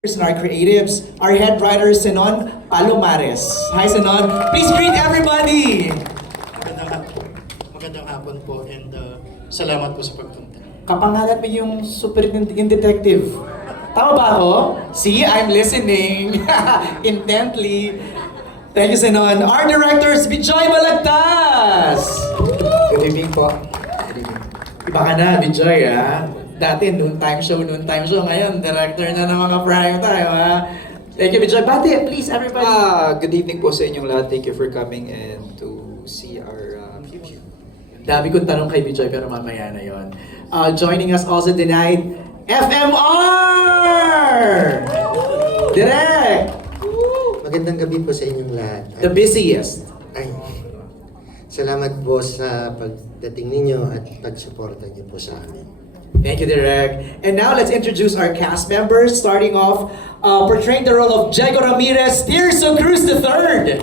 and our creatives, our head writer, Senon Palomares. Hi, Senon. Please greet everybody! Magandang hapon po and salamat po sa pagpunta. Kapangalan mo yung super detective. Tama ba ako? See, I'm listening intently. Thank you, Senon. Our directors, Bijoy Balagtas! Good evening po. Good evening. Iba ka na, Bijoy, ha? Dati, noon time show. Ngayon, director na ng mga prime time, ha? Thank you, Bijoy. Bati, please, everybody. Good evening po sa inyong lahat. Thank you for coming and to see our preview. Dami kong tanong kay Bijoy, pero mamaya na yon. Joining us also tonight, FMR! Direk! Magandang gabi po sa inyong lahat. The busiest. Ay, salamat po sa pagdating ninyo at pagsuporta niyo po sa amin. Thank you, Direk. And now let's introduce our cast members, starting off portraying the role of Diego Ramirez, Tirso Cruz III.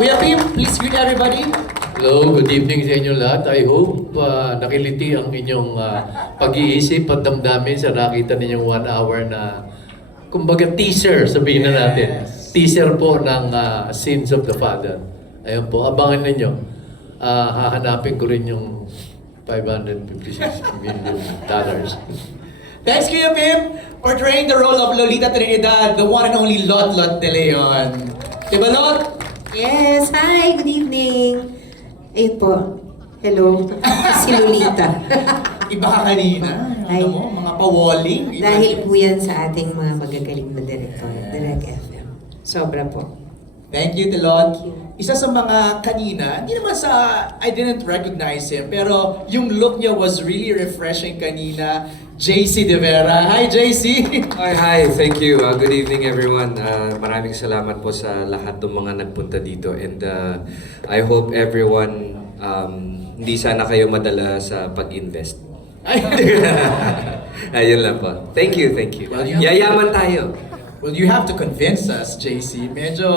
Kuya Pim, please greet everybody. Hello, good evening sa inyo lahat. I hope nakiliti ang inyong pag-iisip at damdamin sa nakita ninyong 1 hour na kumbaga teaser, sabihin na natin. Teaser po ng Sins of the Father. Ayun po, abangan ninyo. Hahanapin ko rin yung $556 million. Thanks, Kuya Pim, portraying the role of Lolita Trinidad, the one and only Lot Lot De Leon. Diba, Lot? Yes, hi, good evening. Ayun po, hello, si Lolita. Iba ka kanina. Ay. Ano mo, mga pawalling. Dahil po yan sa ating mga magagaling na direktor, Direk FM. Sobra po. Thank you, Tilon. Isa sa mga kanina, hindi naman sa, I didn't recognize him, pero yung look niya was really refreshing kanina. JC De Vera. Hi, JC! Hi, thank you. Good evening everyone. Maraming salamat po sa lahat ng mga nagpunta dito and I hope everyone hindi sana kayo madala sa pag-invest. Ayun lang po. Thank you, thank you. Yayaman tayo. Well, you have to convince us, JC. Medyo,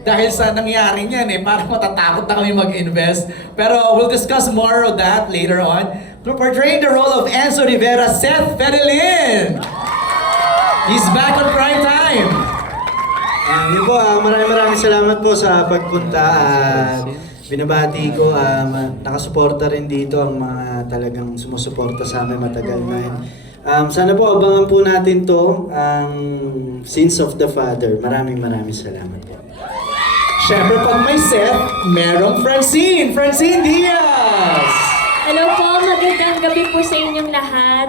dahil sa nangyari niyan parang matatakot na kami mag-invest. Pero we'll discuss more of that later on. Portraying the role of Enzo Rivera, Seth Fedelin! He's back on prime time! Yun po, maraming salamat po sa pagpunta. Binabati ko, nakasuporta rin dito ang mga talagang sumusuporta sa amin matagal na. Sana po abangan po natin to, ang Sins of the Father. Maraming salamat po. Siyempre, pag may Seth, merong Francine! Francine Diaz! Hello po, magandang gabi po sa inyong lahat.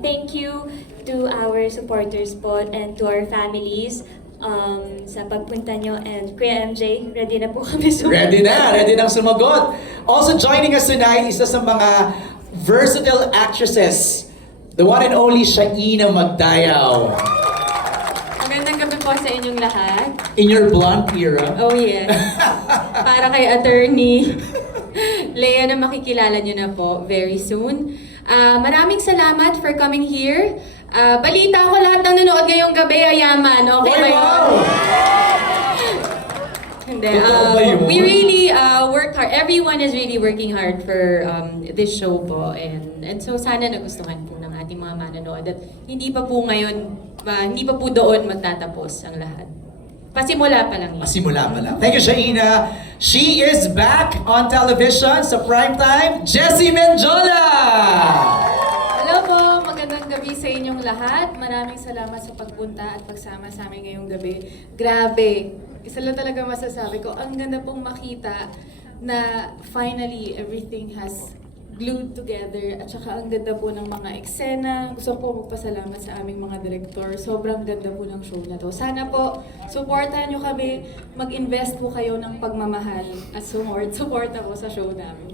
Thank you to our supporters po and to our families sa pagpunta nyo. And Kuya MJ, ready na po kami sumagot. Ready nang sumagot. Also joining us tonight, isa sa mga versatile actresses, the one and only Shaina Magdayaw. Magandang gabi po sa inyong lahat. In your blonde era. Oh yes. Para kay attorney Lea na makikilala nyo na po very soon. Maraming salamat for coming here. Balita ko lahat ng nanonood ngayong gabi ay yaman. Okay ba yun? Hindi. We really worked hard. Everyone is really working hard for this show po. And so sana nagustuhan po ng ating mga manonood. At hindi pa po ngayon, hindi pa po doon magtatapos ang lahat. Pasimula pa lang yun. Masimula pa lang. Thank you, Shaina. She is back on television sa primetime, Jessie Menjola! Hello po, magandang gabi sa inyong lahat. Maraming salamat sa pagpunta at pagsama sa amin ngayong gabi. Grabe, isa lang talaga masasabi ko, ang ganda pong makita na finally everything has glued together at saka ang ganda po ng mga eksena. Gusto ko po magpasalamat sa aming mga direktor. Sobrang ganda po ng show na to. Sana po, supportan nyo kami, mag-invest po kayo ng pagmamahal at suporta po sa show namin.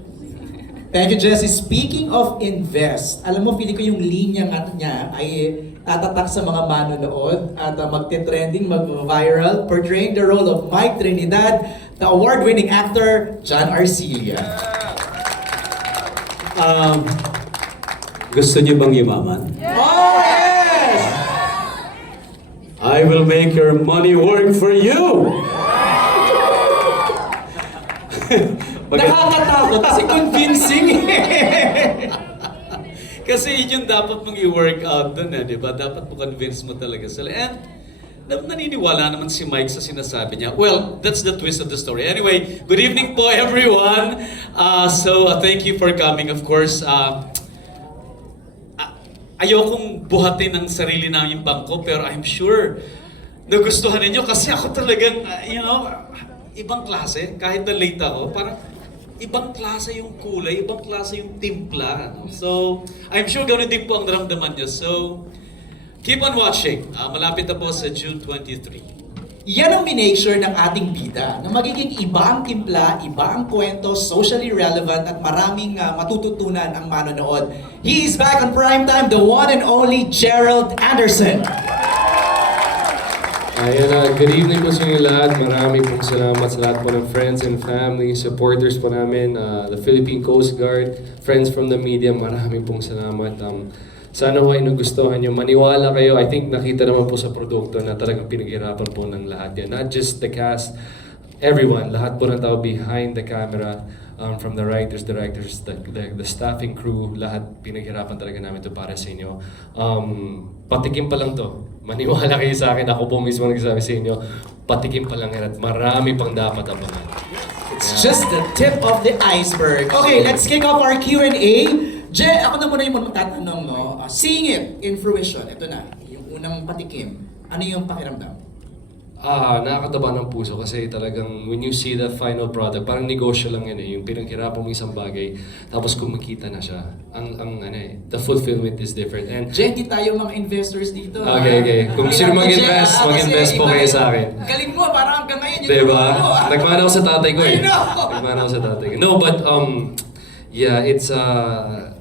Thank you, Jessie. Speaking of invest, alam mo, feeling ko yung linya niya ay tatatak sa mga manonood at magte-trending, mag-viral, portraying the role of Mike Trinidad, the award-winning actor, John Arcilla. Gusto niyo bang yumaman? Oh, yes! I will make your money work for you! Nakakatakot kasi convincing Kasi yun yung dapat mong i-work out dun di ba? Dapat mo convince mo talaga sila. And naniniwala naman si Mike sa sinasabi niya. Well, that's the twist of the story. Anyway, good evening po everyone. Thank you for coming. Of course, ayokong buhatin ang sarili namin bangko, pero I'm sure nagustuhan ninyo kasi ako talagang, ibang klase. Kahit na late ako, parang ibang klase yung kulay, ibang klase yung timpla. So, I'm sure ganoon din po ang naramdaman nyo. So, keep on watching. Malapit na po sa June 23. Yan ang minake sure ng ating bida na magiging iba ang timpla, iba ang kwento, socially relevant at maraming matututunan ang manonood. He is back on primetime, the one and only Gerald Anderson. Ayan, good evening po sa inyo lahat. Marami pong salamat sa lahat po ng friends and family, supporters po namin, the Philippine Coast Guard, friends from the media, marami pong salamat. Sana ho ay nagustuhan nyo. Maniwala kayo. I think nakita naman po sa produkto na talagang pinaghirapan po ng lahat yan. Not just the cast, everyone. Lahat po ng tao behind the camera. From the writers, directors, the staffing crew, lahat pinaghirapan talaga namin to para sa inyo. Patikim pa lang to. Maniwala kayo sa akin. Ako po mismo nagsasabi sa inyo. Patikim pa lang yan at marami pang dapat abangan. It's just the tip of the iceberg. Okay, let's kick off our Q&A. Je, ako na muna yung magtatanong, no? Seeing it in fruition, ito na, yung unang patikim. Ano yung pakiramdam? Nakakataba ng puso kasi talagang when you see the final product, parang negosyo lang yan yung pinaghirapan mo isang bagay, tapos kumikita na siya. The fulfillment is different. And Je, hindi tayo mga investors dito. Okay. Kung sino mag-invest po kayo sa akin. Galing mo, parang hanggang ngayon. Diba? Nagmana ako sa tatay ko I know! Nagmana ako sa tatay ko. No, but yeah, it's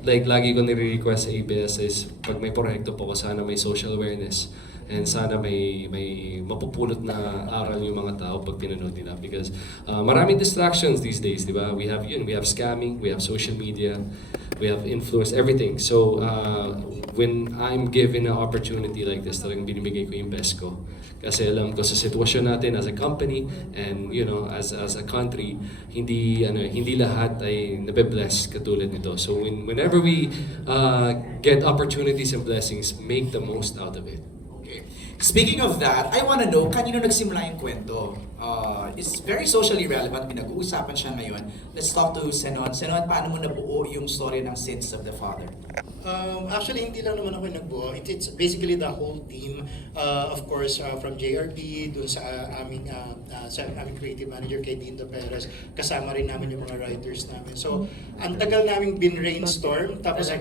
like lagi ko nire-request sa ABS is pag may proyekto po ko, sana may social awareness and sana may mapupulot na aral yung mga tao pag pinanood nila because maraming distractions these days, di ba? We have scamming, we have social media, we have influence, everything. So when I'm given an opportunity like this, talagang binibigay ko yung best ko. Kasi alam ko sa sitwasyon natin as a company and as a country, hindi lahat ay nabe-bless katulad nito. So whenever we get opportunities and blessings, make the most out of it. Okay. Speaking of that, I wanna know, kanino nagsimula yung kwento? It's very socially relevant, pinag-uusapan siya ngayon. Let's talk to Senon. Senon, paano mo nabuo yung story ng Sins of the Father? Actually, hindi lang naman ako nagbuo. It's basically the whole team. Of course, from JRP, dun sa aming creative manager kay Dindo Perez, kasama rin namin yung mga writers namin. So, ang tagal namin bin-brainstorm, tapos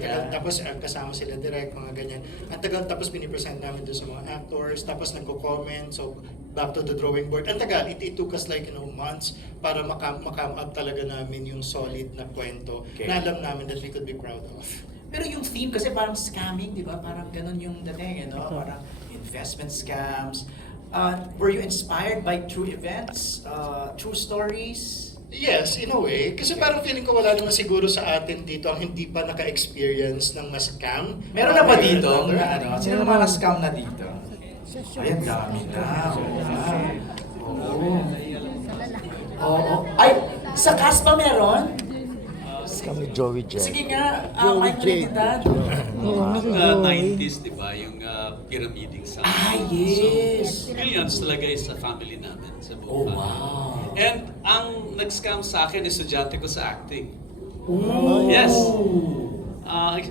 kasama sila direct, mga ganyan. Ang tagal, tapos pinipresent namin dun sa mga actors, tapos nagko-comment, so back to the drawing board. Ang tagal, it took us like months para makam up talaga namin yung solid na kwento na alam namin that we could be proud of. Pero yung theme kasi parang scamming, di ba? Parang ganun yung dating, Parang investment scams. Were you inspired by true events, true stories? Yes, in a way. Kasi parang feeling ko wala naman siguro sa atin dito ang hindi pa naka-experience ng ma-scam. Meron na ba dito? Sino naman na-scam na dito? Ayan, dami na. Oo. Ay, sa cast pa meron? Kami Joey Jen. Sige nga, Mike Trinidad. 90s, di ba? Yung pyramiding sa Yes! So, millions talaga sa family namin, sa buong family. Wow! And ang nag-scam sa akin, estudyante ko sa acting. Ooh. Yes!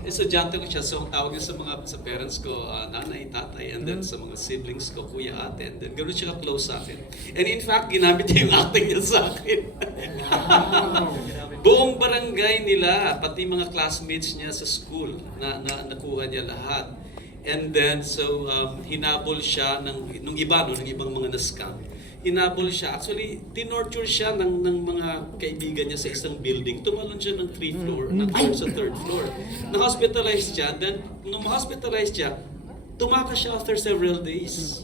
Estudyante ko siya, so ang tawag niya sa parents ko, nanay, tatay, and then sa mga siblings ko, kuya, ate, and then gano'n siya ka-close sa akin. And in fact, ginamit niya yung acting niya sa akin. Buong barangay nila, pati mga classmates niya sa school, na nakuha niya lahat. And then, so, hinabol siya ng ibang mga na-scam. Hinabol siya. Actually, tinorture siya ng mga kaibigan niya sa isang building. Tumalon siya ng 3rd floor, sa 3rd floor. Na-hospitalize siya. Then, nung ma-hospitalize siya, tumakas siya after several days.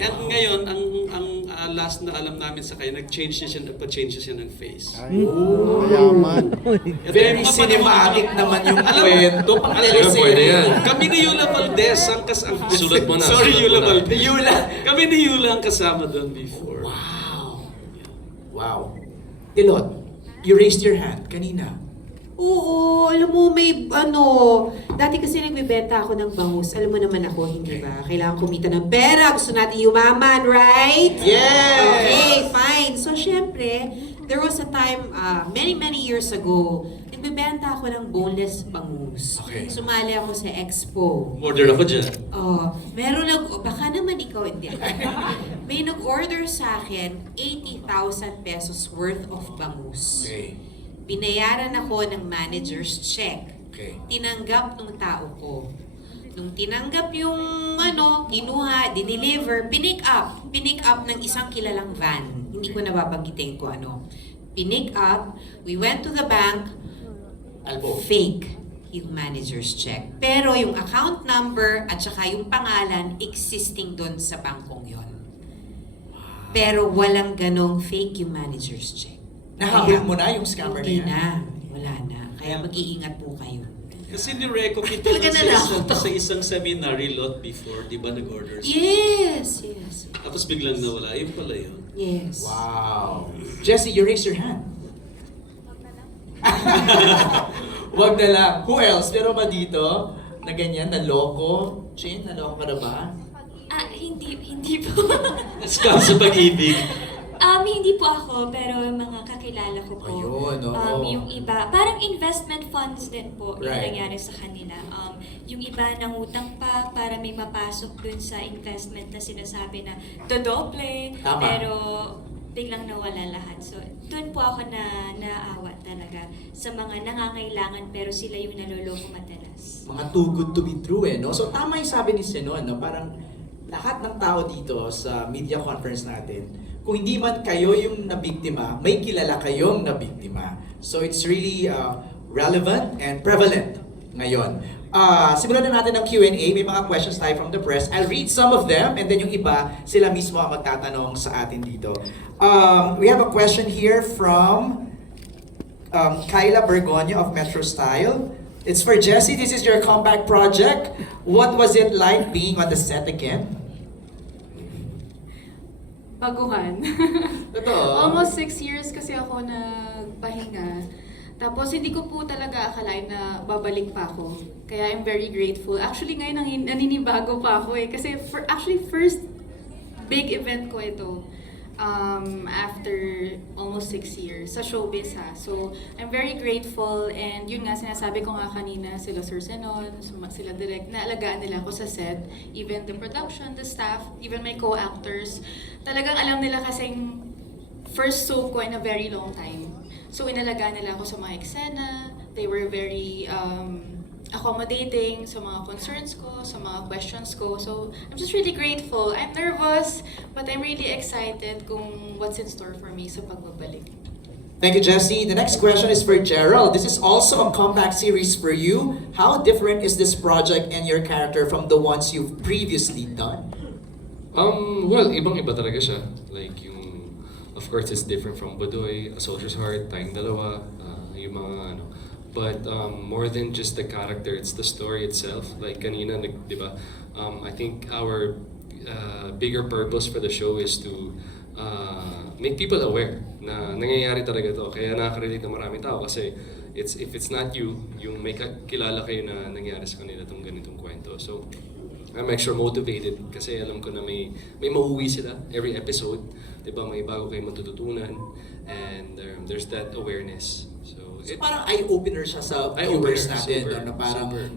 And ngayon, ang last na alam namin sa kanya, nag-change siya ng face. Mayaman. Very cinematic naman yung kwento. Pang Pwede yan. Kami ni Yula Valdez ang kasama. Sulat mo na. Sorry, sulat Yula mo na. Valdez. Kami ni Yula ang kasama doon before. Wow! Dilot, you raised your hand kanina. Oo, alam mo, may dati kasi nagbibenta ako ng bangus. Alam mo naman ako, hindi ba? Kailangan kumita ng pera. Gusto natin yumaman, right? Yes! Okay, fine. So, syempre, there was a time, many years ago, nagbibenta ako ng boneless bangus. Okay. Sumali ako sa expo. Order ako dyan. Oh, baka naman ikaw hindi. May nag-order sa akin 80,000 pesos worth of bangus. Okay. Binayaran ako ng manager's check. Okay. Tinanggap ng tao ko. Nung tinanggap yung kinuha, dineliver, pinick up ng isang kilalang van. Hindi ko nababanggitin ko ano. Pinick up, we went to the bank, fake yung manager's check. Pero yung account number at saka yung pangalan existing doon sa bangkong yon. Pero walang ganong fake yung manager's check. Nahabol mo na yung scammer na Hindi yan? na. Wala na. Kaya mag-iingat po kayo. Kasi nireko kita Talaga na lang. sa isang seminary lot before, di ba nag-order? Yes. Tapos biglang nawala, yun pala yun. Yes. Wow. Jessie, you raise your hand. Wag na lang. Who else? Pero ba dito, na ganyan, na loko? Chin, na loko ka na ba? Hindi po. Scam sa pag-ibig. Hindi po ako, pero mga kakilala ko po. Ayun, oo. Yung iba, parang investment funds din po yung Right. nangyari sa kanila. Yung iba nangutang pa para may mapasok dun sa investment na sinasabi na dodoble, Tama. pero biglang nawala lahat. So, dun po ako naawa talaga sa mga nangangailangan pero sila yung naloloko madalas. Mga too good to be true no? So tama yung sabi ni Senon, no? Parang lahat ng tao dito sa media conference natin, kung hindi man kayo yung nabiktima, may kilala kayong nabiktima. So it's really relevant and prevalent ngayon. Simulan na natin ang Q&A. May mga questions tayo from the press. I'll read some of them and then yung iba, sila mismo ang magtatanong sa atin dito. We have a question here from Kyla Bergonia of Metro Style. It's for Jessie. This is your comeback project. What was it like being on the set again? Baguhan. Totoo. Almost 6 years kasi ako nagpahinga. Tapos hindi ko po talaga akalain na babalik pa ako. Kaya I'm very grateful. Actually ngayon naninibago pa ako kasi first big event ko ito after almost 6 years sa showbiz ha. So I'm very grateful and yun nga sinasabi ko nga kanina sila Sir Senon, sila direct na alagaan nila ako sa set, even the production, the staff, even my co-actors. Talagang alam nila kasing first soap ko in a very long time. So inalagaan nila ako sa mga eksena. They were very accommodating sa mga concerns ko, sa mga questions ko. So I'm just really grateful. I'm nervous, but I'm really excited kung what's in store for me sa pagbabalik. Thank you, Jessie. The next question is for Gerald. This is also a comeback series for you. How different is this project and your character from the ones you've previously done? Well, ibang-iba talaga siya. Like of course, it's different from Badoy, A Soldier's Heart, Tayong Dalawa, yung mga But more than just the character, it's the story itself. Like kanina, di ba? I think our bigger purpose for the show is to make people aware na nangyayari talaga to. Kaya nakaka-relate na maraming tao kasi if it's not you, yung may kilala kayo na nangyari sa kanila itong ganitong kwento. So, I'm extra motivated kasi alam ko na may mauwi sila every episode. Diba, may bago kayo matututunan and there's that awareness. So Parang eye-opener siya sa viewers natin. super, Na parang super.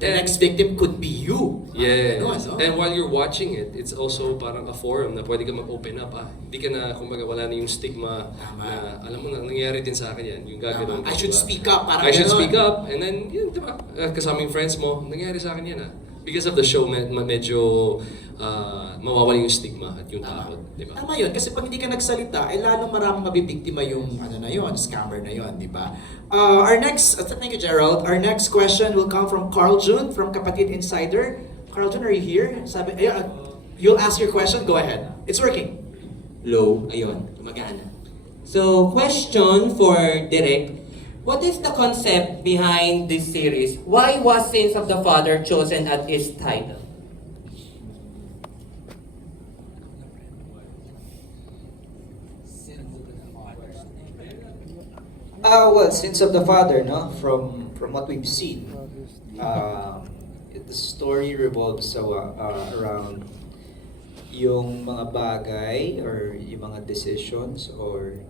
the next victim could be you. Yes. Ano, no? And while you're watching it, it's also parang a forum na pwede ka mag-open up. Hindi ka na, kumbaga, wala na yung stigma na, alam mo na, nangyayari din sa akin yan. Yung gagawin ko. I should diba? speak up. Parang I should ganun. speak up. And then, yun, diba? Kasama yung friends mo, nangyayari sa akin yan Because of the show, medyo mawawala yung stigma at yung takot. Diba? Tama yun, kasi pag hindi ka nagsalita, lalong maraming mabibiktima yung scammer na yun, di ba? Our next, thank you Gerald, our next question will come from Carl Jun from Kapatid Insider. Carl Jun, are you here? Sabi, you'll ask your question, go ahead. It's working. Low, ayun, gumagana. So, question for Direk. What is the concept behind this series? Why was Sins of the Father chosen as its title? Well, Sins of the Father, no? From what we've seen, the story revolves around yung mga bagay or yung mga decisions or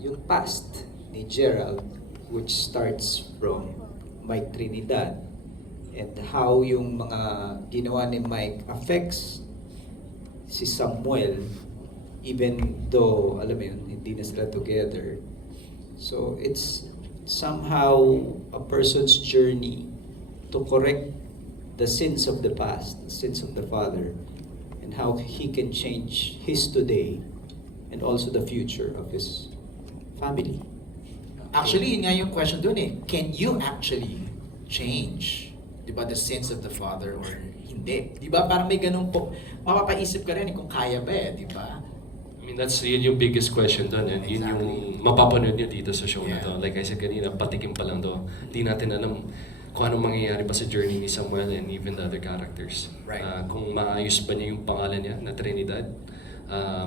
yung past ni Gerald, which starts from Mike Trinidad, and how yung mga ginawa ni Mike affects si Samuel, even though, alam mo yun, hindi na sila together. So it's somehow a person's journey to correct the sins of the past, the sins of the father, and how he can change his today and also the future of his family. Actually, yun nga yung question dun eh. Can you actually change, di ba, the sins of the father or hindi? Di ba, parang may ganun po, mapapaisip ka rin eh, kung kaya ba eh, di ba? I mean, yun yung biggest question doon, and yun yung mapapanood nyo dito sa show na to. Like I said kanina, patikim pa lang to. Hindi natin alam kung anong mangyayari pa sa journey ni Samuel and even the other characters. Right. Kung maayos ba niya yung pangalan niya na Trinidad,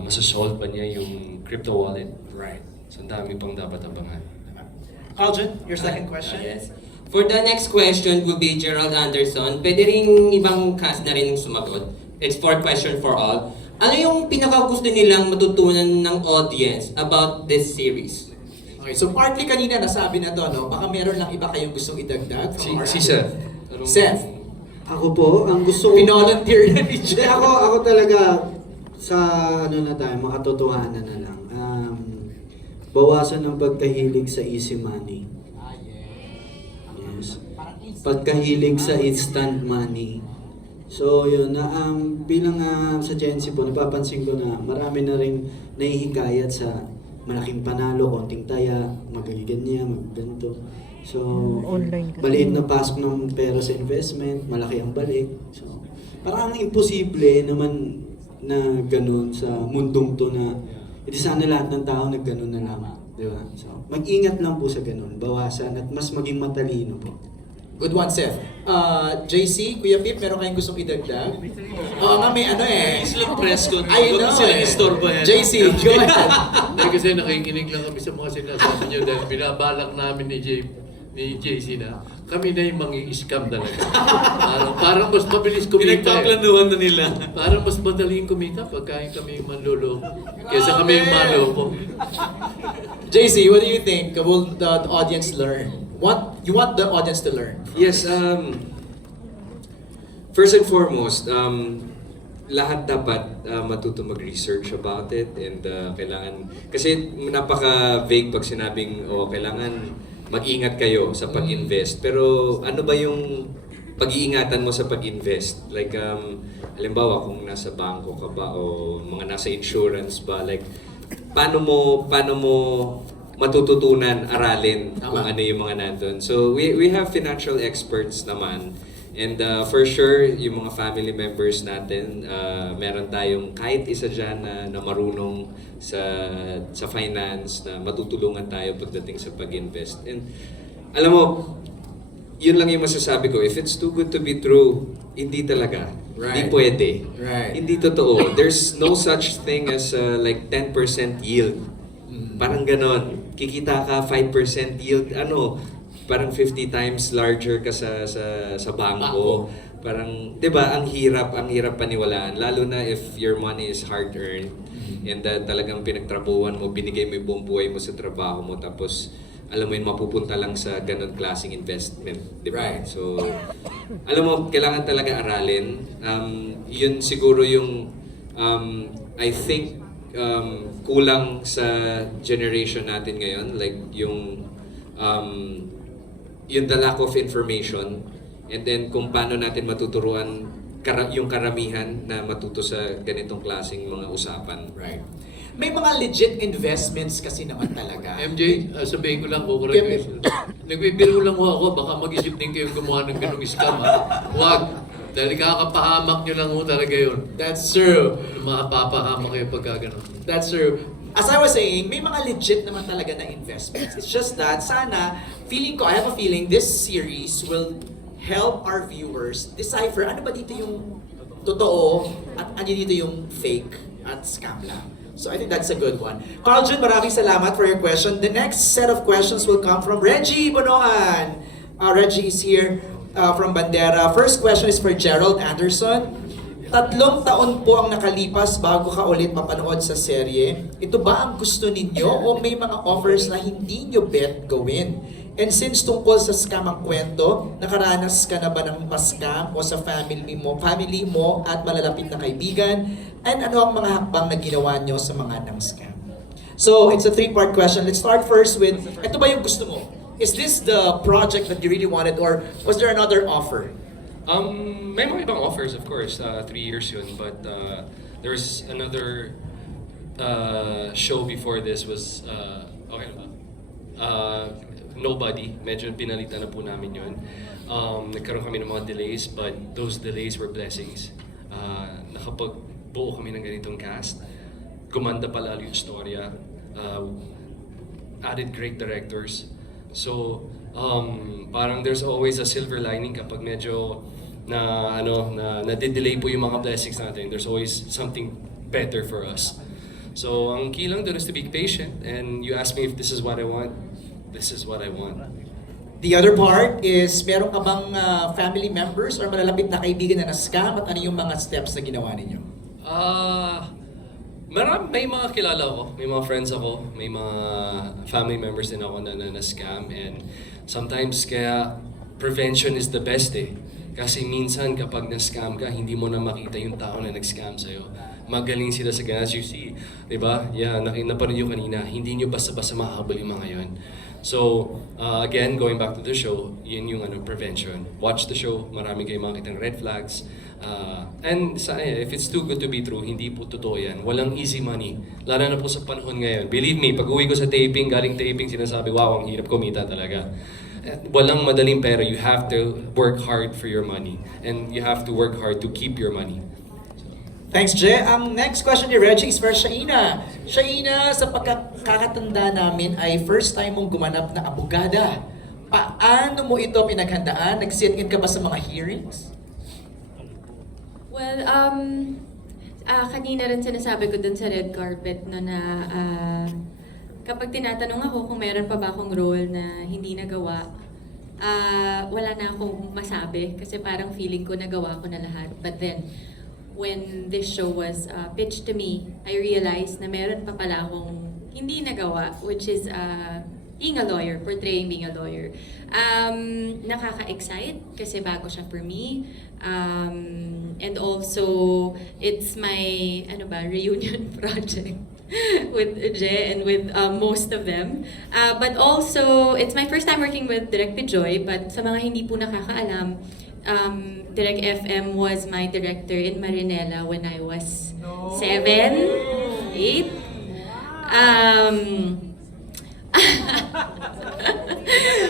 masasolve ba niya yung crypto wallet. Right. So, ang dami pang dapat abangan. Aljon, your second question? Yes. For the next question will be Gerald Anderson. Pwede rin ibang cast na rin sumagot. It's for question for all. Ano yung pinaka-gusto nilang matutunan ng audience about this series? Okay, so partly kanina nasabi na to, no? Baka meron lang iba kayong gustong idagdag? Si Seth. Seth. Ako po, ang gusto ko... Pinolunteer na ni Hindi, Jeff. ako talaga sa ano na tayo, makatotohanan na lang. Bawasan ang pagkahilig sa easy money. Yes. Pagkahilig sa instant money. So yun, bilang sa Gen Z po, napapansin ko na marami na rin nahihikayat sa malaking panalo, konting taya, magaganyan, magganto. So, maliit na pasok ng pera sa investment, malaki ang balik. So, parang imposible naman na ganun sa mundong to na hindi sana lahat ng tao nagganon na lang. Di ba? So, mag-ingat lang po sa ganun, bawasan at mas maging matalino po. Good one, Seth. JC, Kuya Pip, meron kayong gustong idagdag? Oo nga, may ano eh. Islang press con. I know Huwag sila eh. istorbo yan. JC, go ahead. Dahil kasi nakikinig lang kami sa mga sinasabi niyo dahil binabalak namin ni JC na kami na yung mangi-scam talaga. Parang mas mabilis kumita. Pinagpaplanuhan na nila. Parang mas madaling kumita pagka kami yung manloloko kaysa kami yung maloko. JC, what do you think will the audience learn? You want the audience to learn? Yes, first and foremost, lahat dapat matuto mag-research about it, and kailangan, kasi napaka-vague pag sinabing, kailangan mag-ingat kayo sa pag-invest. Pero ano ba yung pag-iingatan mo sa pag-invest? Like, halimbawa kung nasa bangko ka ba o mga nasa insurance ba, like, paano mo matututunan, aralin kung ano yung mga nandun. So we have financial experts naman, and for sure yung mga family members natin, meron tayong kahit isa dyan na marunong sa finance, na matutulungan tayo pagdating sa pag-invest. And alam mo, yun lang yung masasabi ko, if it's too good to be true, hindi talaga. Hindi Right. pwede. Right. Hindi totoo. There's no such thing as like 10% yield. Parang ganon. Kikita ka 5% yield, parang 50 times larger ka sa bangko. Parang, 'di ba, ang hirap paniwalaan, lalo na if your money is hard earned and talagang pinagtrabuhan mo, binigay mo yung buong buhay mo sa trabaho mo, tapos alam mo yun, mapupunta lang sa ganon klaseng investment, 'di ba? Right. So, alam mo, kailangan talaga aralin. Yun siguro yung I think kulang sa generation natin ngayon, like yung the lack of information, and then kung paano natin matuturuan yung karamihan na matuto sa ganitong klaseng mga usapan. Right. May mga legit investments kasi naman talaga. MJ, sabihin ko lang, correct. Nagbibiro lang ako, baka mag-isip din kayo gumawa ng ganung scam. Huwag. Dahil kakapahamak nyo lang talaga yun. That's true. Mapapahamak kayo pagka ganun. That's true. As I was saying, may mga legit naman talaga na investments. It's just that, sana, I have a feeling this series will help our viewers decipher ano ba dito yung totoo at ano dito yung fake at scam lang. So I think that's a good one. Carl Jun, maraming salamat for your question. The next set of questions will come from Reggie Bonoan. Reggie is here from Bandera. First question is for Gerald Anderson. 3 taon po ang nakalipas bago ka ulit mapanood sa serye. Ito ba ang gusto ninyo o may mga offers na hindi nyo bet gawin? And since tungkol sa scam ang kwento, nakaranas ka na ba ng pa-scam o sa family mo at malalapit na kaibigan? And ano ang mga hakbang na ginawa nyo sa mga nang-scam? So, it's a 3-part question. Let's start first with, ito ba yung gusto mo? Is this the project that you really wanted or was there another offer? May mga ibang offers, of course. 3 years yun. But there's another show before this was, okay na ba? Nobody. Medyo pinalitan na po namin yun. Nagkaroon kami ng mga delays, but those delays were blessings. Nakapagbuo kami ng ganitong cast. Gumanda palalo yung storya. Added great directors. So, parang there's always a silver lining kapag medyo na-delay po yung mga blessings natin. There's always something better for us. So, ang key lang dun is to be patient. And you ask me if this is what I want, this is what I want. The other part is, meron ka bang family members or malalapit na kaibigan na na-scam at ano yung mga steps na ginawa ninyo? May mga kilala ko, may mga friends ako, may mga family members din ako na scam, and sometimes kaya prevention is the best eh. Kasi minsan kapag na-scam ka, hindi mo na makita yung tao na nag-scam sa'yo. Magaling sila sa ganun, as you see, di ba? Yeah, napanood nyo kanina, hindi nyo basta-basta mahabol yung mga yun. So, again, going back to the show, yun yung prevention. Watch the show, marami kayong makitang red flags. And if it's too good to be true, hindi po totoo yan. Walang easy money. Lalo na po sa panahon ngayon. Believe me, pag uwi ko sa taping, galing taping, sinasabi, wow, ang hirap kumita talaga. Walang madaling pera. You have to work hard for your money. And you have to work hard to keep your money. Thanks, Jay. Ang next question ni Reggie is for Shaina. Shaina, sa pagkakatanda namin ay first time mong gumanap na abogada. Paano mo ito pinaghandaan? Nag-sit-in ka ba sa mga hearings? Well, kanina rin sinasabi ko dun sa red carpet no, na kapag tinatanong ako kung meron pa ba akong role na hindi nagawa, wala na akong masabi kasi parang feeling ko nagawa ko na lahat. But then, when this show was pitched to me, I realized na meron pa pala akong hindi nagawa, which is being a lawyer, portraying being a lawyer. Nakaka-excite kasi bago siya for me. And also, it's my reunion project with Jay and with most of them. But also, it's my first time working with Direk Joy, but sa mga hindi po nakakaalam, Direk FM was my director in Marinela when I was 7, 8.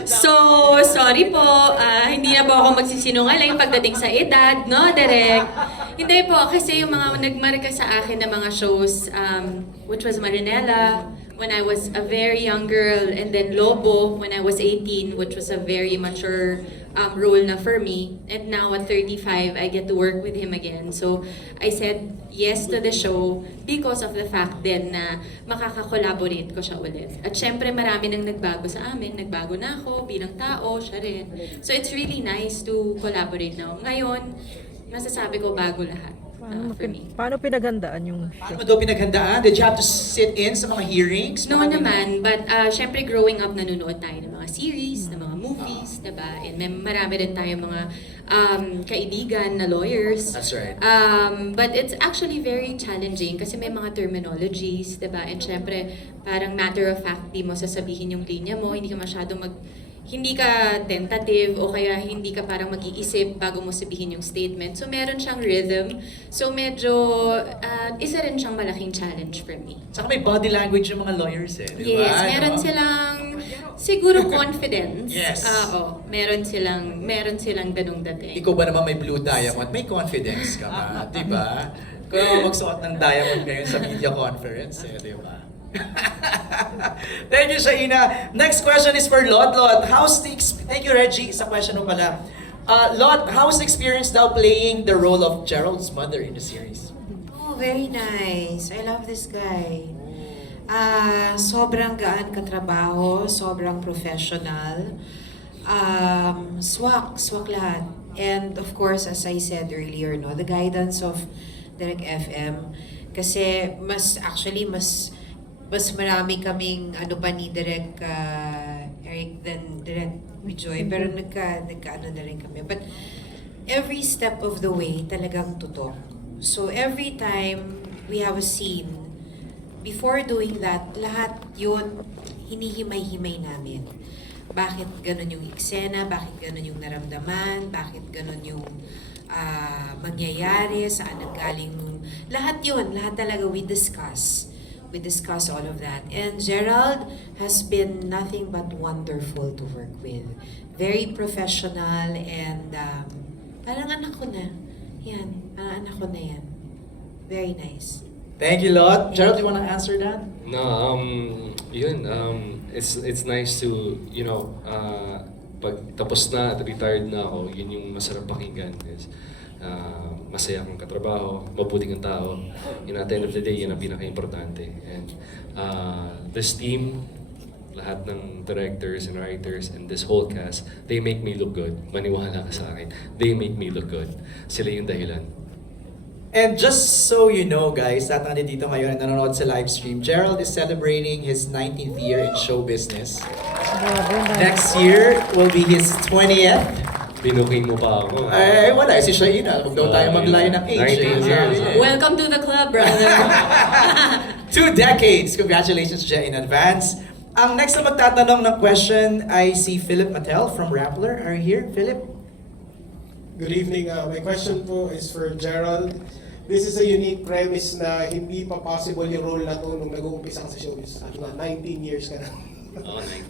So, sorry po, hindi na po ako magsisinungaling pagdating sa edad, no, Direk? Hindi po, kasi yung mga nagmarka sa akin na mga shows, which was Marinela, when I was a very young girl, and then Lobo, when I was 18, which was a very mature role na for me. And now at 35, I get to work with him again. So, I said yes to the show because of the fact din na makaka-collaborate ko siya ulit. At syempre, marami nang nagbago sa amin. Nagbago na ako bilang tao, siya rin. So, it's really nice to collaborate now. Ngayon, masasabi ko bago lahat. For me. Paano pinaghandaan yung Paano mo daw pinaghandaan? Did you have to sit in sa mga hearings? No naman, but syempre growing up, nanonood tayo ng mga series, ng mga movies, diba? And may marami rin tayo mga kaibigan na lawyers. That's right. But it's actually very challenging kasi may mga terminologies, diba? And syempre, parang matter of fact, di mo sasabihin yung linya mo, hindi ka masyadong hindi ka tentative o kaya hindi ka parang mag-iisip bago mo sabihin yung statement. So meron siyang rhythm. So medyo isa rin siyang malaking challenge for me. Saka may body language yung mga lawyers eh, di ba? Yes, meron silang siguro confidence. Yes. Oo, meron silang ganung dating. Ikaw ba naman may blue diamond? May confidence ka ba? Di ba? Kung ako magsuot ng diamond ngayon sa media conference eh, di ba? Thank you, Shaina. Next question is for Lot. Thank you, Reggie, sa question mo pala. Lot, how's the experience daw playing the role of Gerald's mother in the series? Oh, very nice. I love this guy. Sobrang gaan katrabaho, sobrang professional. Swak lahat. And of course, as I said earlier, no, the guidance of Direct FM, kasi mas marami kaming ano pa ni Direct Eric than Direct Joy, pero nagka-ano na rin kami. But every step of the way talagang tutok. So every time we have a scene, before doing that, lahat yun hinihimay-himay namin. Bakit ganun yung eksena, bakit ganun yung naramdaman, bakit ganun yung mangyayari, saan nanggaling yung... Lahat yun, lahat talaga we discuss. We discuss all of that. And Gerald has been nothing but wonderful to work with. Very professional and parang anak ko na. Yan, parang anak ko na yan. Very nice. Thank you, Lot. Gerald, you wanna answer that? No, yun, it's nice to, pag tapos na at retired na ako, yun yung masarap pakinggan. Is, masaya akong katrabaho, mabuting ang tao. And at the end of the day, yun ang pinaka-importante. And this team, lahat ng directors and writers and this whole cast, they make me look good. Maniwala ka sa akin. They make me look good. Sila yung dahilan. And just so you know, guys, at nandito ngayon at nanonood sa live stream, Gerald is celebrating his 19th year in show business. Next year will be his 20th. Binuking mo pa ako. Ay, wala. Si Shaina. Huwag daw tayo maglayo ng age. 19 years. Welcome to the club, brother. 2 decades. Congratulations, Jay, in advance. Ang next na magtatanong ng question ay si Philip Mattel from Rappler. Are you here, Philip? Good evening. My question po is for Gerald. This is a unique premise na hindi pa possible yung role na to nung nag-uumpisa ka sa showbiz. At 19 years ka na. Oo, 19.